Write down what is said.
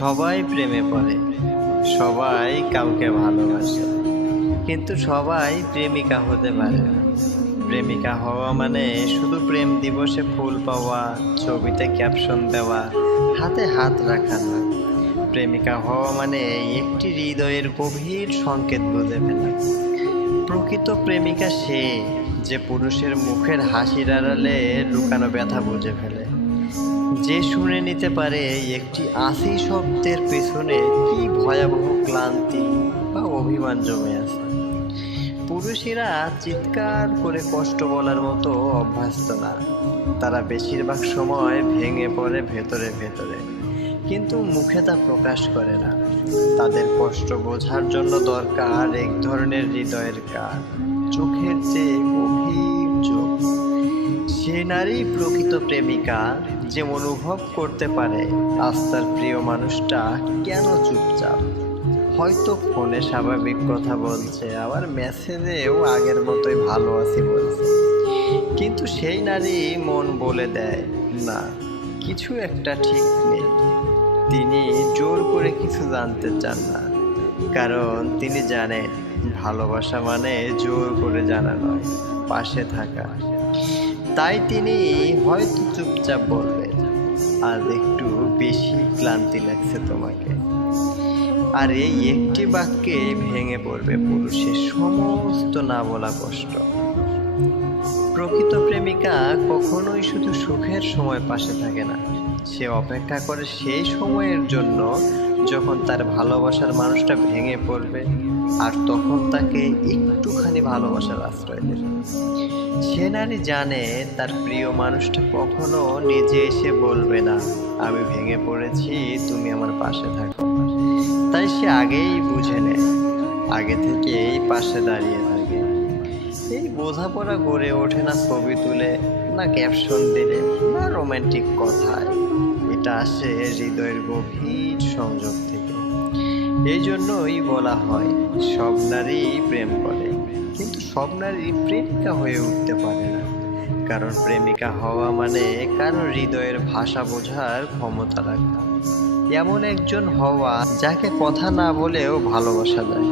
সবাই প্রেমে পড়ে, সবাই কাউকে ভালোবাসে, কিন্তু সবাই প্রেমিকা হতে পারে না। প্রেমিকা হওয়া মানে শুধু প্রেম দিবসে ফুল পাওয়া, ছবিতে ক্যাপশন দেওয়া, হাতে হাত রাখা না। প্রেমিকা হওয়া মানে একটি হৃদয়ের গভীর সংকেত বুঝে ফেলা। প্রকৃত প্রেমিকা সে, যে পুরুষের মুখের হাসির আড়ালে লুকানো ব্যথা বুঝে ফেলে, যে শুনে নিতে পারে একটি আশি শব্দের পেছনে কি ভয়াবহ ক্লান্তি বা অভিমান জমে আছে। পুরুষেরা চিৎকার করে কষ্ট বলার মতো অভ্যস্ত না, তারা বেশিরভাগ সময় ভেঙে পড়ে ভেতরে ভেতরে, কিন্তু মুখে তা প্রকাশ করে না। তাদের কষ্ট বোঝার জন্য দরকার এক ধরনের হৃদয়ের কান, চোখের চেয়ে গভীর চোখ। সে নারী প্রকৃত প্রেমিকা, যে অনুভব করতে পারে আজ তার প্রিয় মানুষটা কেন চুপচাপ, হয়তো ফোনে স্বাভাবিক কথা বলছে, আবার মেসেজেও আগের মতোই ভালো আছি বলছে, কিন্তু সেই নারী মন বলে দেয় না, কিছু একটা ঠিক নেই। তিনি জোর করে কিছু জানতে চান না, কারণ তিনি জানেন ভালোবাসা মানে জোর করে জানা নয়, পাশে থাকা। তাই তিনি হয়তো চুপচাপ বলবে, আজ একটু বেশি ক্লান্তি লাগছে তোমাকে। আর এই একটি বাক্যে ভেঙে পড়বে পুরুষের সমস্ত না বলা কষ্ট। প্রকৃত প্রেমিকা কখনোই শুধু সুখের সময় পাশে থাকে না, সে অপেক্ষা করে সেই সময়ের জন্য যখন তার ভালোবাসার মানুষটা ভেঙে পড়বে, আর তখন তাকে একটুখানি ভালোবাসার আশ্রয় দেবে। সে নারী জানে তার প্রিয় মানুষটা কখনো নিজে এসে বলবে না, আমি ভেঙে পড়েছি, তুমি আমার পাশে থাকো। তাই সে আগেই বুঝে নেয়, আগে থেকেই পাশে দাঁড়িয়ে থাকে। এই বোঝাপড়া গড়ে ওঠে না ছবি তুলে, না ক্যাপশন দিলে, না রোমান্টিক কথায়, এটা আসে হৃদয়ের গভীর সংযোগ থেকে। এই জন্যই বলা হয় সব নারী প্রেম করে, কিন্তু সব নারী প্রেমিকা হয়ে উঠতে পারে না। কারণ প্রেমিকা হওয়া মানে কারো হৃদয়ের ভাষা বোঝার ক্ষমতা রাখা, এমন একজন হওয়া যাকে কথা না বলেও ভালোবাসা যায়।